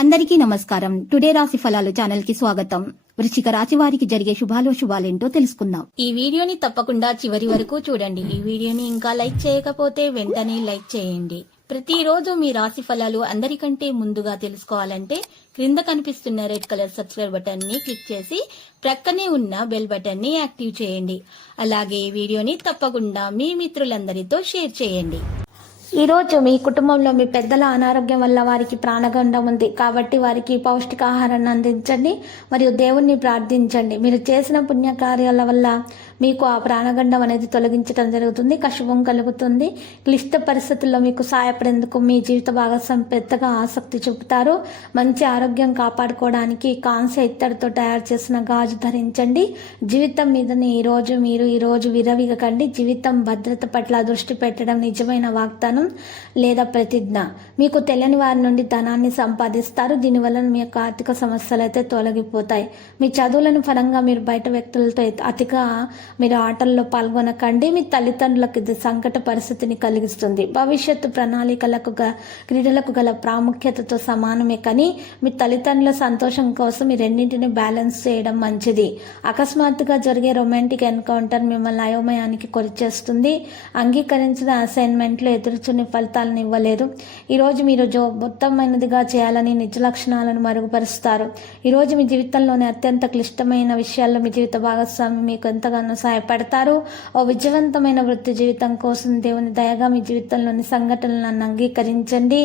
అందరికీ నమస్కారం. టుడే రాశి ఫలాలు ఛానల్ కి స్వాగతం. వృశ్చిక రాశి వారికి జరిగే శుభాలేంటో తెలుసుకుందాం. ఈ వీడియోని తప్పకుండా చివరి వరకు చూడండి. ఈ వీడియోని ఇంకా లైక్ చేయకపోతే వెంటనే లైక్ చేయండి. ప్రతిరోజు మీ రాశి ఫలాలు అందరికంటే ముందుగా తెలుసుకోవాలంటే క్రింద కనిపిస్తున్న రెడ్ కలర్ సబ్స్క్రైబ్ బటన్ ని క్లిక్ చేసి ప్రక్కనే ఉన్న బెల్ బటన్ ని యాక్టివ్ చేయండి. అలాగే ఈ వీడియోని తప్పకుండా మీ మిత్రులందరితో షేర్ చేయండి. ఈ రోజు మీ కుటుంబంలో మీ పెద్దల అనారోగ్యం వల్ల వారికి ప్రాణగండం ఉంది కాబట్టి వారికి పౌష్టికాహారాన్ని అందించండి మరియు దేవుణ్ణి ప్రార్థించండి. మీరు చేసిన పుణ్యకార్యాల వల్ల మీకు ఆ ప్రాణగండం అనేది తొలగించడం జరుగుతుంది, శుభం కలుగుతుంది. క్లిష్ట పరిస్థితుల్లో మీకు సహాయపడేందుకు మీ జీవిత భాగస్వామి పెద్దగా ఆసక్తి చూపుతారు. మంచి ఆరోగ్యం కాపాడుకోవడానికి కాంస్య ఇత్తడితో తయారు చేసిన గాజు ధరించండి. జీవితం మీదని ఈ రోజు విరవిగకండి. జీవితం భద్రత పట్ల దృష్టి పెట్టడం నిజమైన వాగ్దానం లేదా ప్రతిజ్ఞ. మీకు తెలియని వారి నుండి ధనాన్ని సంపాదిస్తారు. దీనివల్ల మీ యొక్క ఆర్థిక సమస్యలు అయితే తొలగిపోతాయి. మీ చదువులను పరంగా మీరు బయట వ్యక్తులతో అతిగా మీరు ఆటల్లో పాల్గొనకండి. మీ తల్లిదండ్రులకు ఇది సంకట పరిస్థితిని కలిగిస్తుంది. భవిష్యత్తు ప్రణాళికలకు క్రీడలకు గల ప్రాముఖ్యతతో సమానమే, కానీ మీ తల్లిదండ్రుల సంతోషం కోసం ఈ రెండింటిని బ్యాలెన్స్ చేయడం మంచిది. అకస్మాత్తుగా జరిగే రొమాంటిక్ ఎన్కౌంటర్ మిమ్మల్ని అయోమయానికి కొరిచేస్తుంది. అంగీకరించిన అసైన్మెంట్లు ఎదుర్చుని ఫలితాలను ఇవ్వలేదు. ఈరోజు మీరు ఉత్తమమైనదిగా చేయాలని నిజ లక్షణాలను మరుగుపరుస్తారు. ఈరోజు మీ జీవితంలోని అత్యంత క్లిష్టమైన విషయాల్లో మీ జీవిత భాగస్వామి మీకు ఎంతగానో సహాయపడతారు. ఓ విజయవంతమైన వృత్తి జీవితం కోసం దేవుని దయగా మీ జీవితంలోని సంఘటనలను అంగీకరించండి.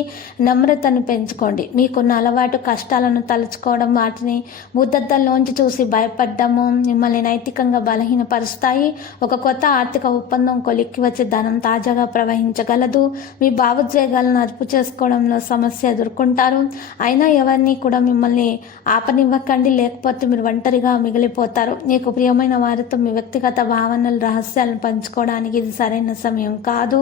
నమ్రతను పెంచుకోండి. మీకున్న అలవాటు కష్టాలను తలుచుకోవడం, వాటిని భూతద్దంలోంచి చూసి భయపడ్డము మిమ్మల్ని నైతికంగా బలహీనపరుస్తాయి. ఒక కొత్త ఆర్థిక ఒప్పందం కొలిక్కి వచ్చే ధనం తాజాగా ప్రవహించగలదు. మీ భావోద్వేగాలను అదుపు చేసుకోవడంలో సమస్య ఎదుర్కొంటారు. అయినా ఎవరిని కూడా మిమ్మల్ని ఆపనివ్వకండి, లేకపోతే మీరు ఒంటరిగా మిగిలిపోతారు. మీకు ప్రియమైన వారితో మీ వ్యక్తిగత భావనలు రహస్యాలను పంచుకోవడానికి ఇది సరైన సమయం కాదు.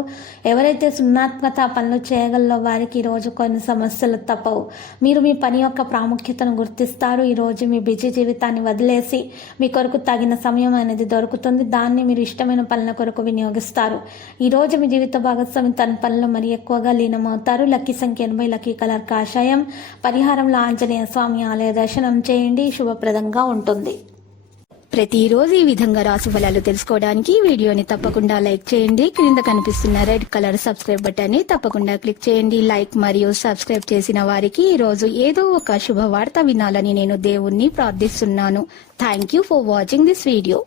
ఎవరైతే సున్నాత్మక పనులు చేయగలరో వారికి ఈరోజు కొన్ని సమస్యలు తప్పవు. మీరు మీ పని యొక్క ప్రాముఖ్యతను గుర్తిస్తారు. ఈరోజు మీ బిజీ జీవితాన్ని వదిలేసి మీ కొరకు తగిన సమయం అనేది దొరుకుతుంది. దాన్ని మీరు ఇష్టమైన పనుల కొరకు వినియోగిస్తారు. ఈరోజు మీ జీవిత భాగస్వామి తన పనులు మరి ఎక్కువగా లీనమవుతారు. లక్కీ సంఖ్య 80, లక్కీ కలర్ కాషాయం. పరిహారంలో ఆంజనేయ స్వామి ఆలయ దర్శనం చేయండి, శుభప్రదంగా ఉంటుంది. ప్రతిరోజు ఈ విధంగా రాశి ఫలాలు తెలుసుకోవడానికి వీడియోని తప్పకుండా లైక్ చేయండి. క్రింద కనిపిస్తున్న రెడ్ కలర్ సబ్స్క్రైబ్ బటన్ ని తప్పకుండా క్లిక్ చేయండి. లైక్ మరియు సబ్స్క్రైబ్ చేసిన వారికి ఈ రోజు ఏదో ఒక శుభవార్త వినాలని నేను దేవుణ్ణి ప్రార్థిస్తున్నాను. Thank you for watching this video.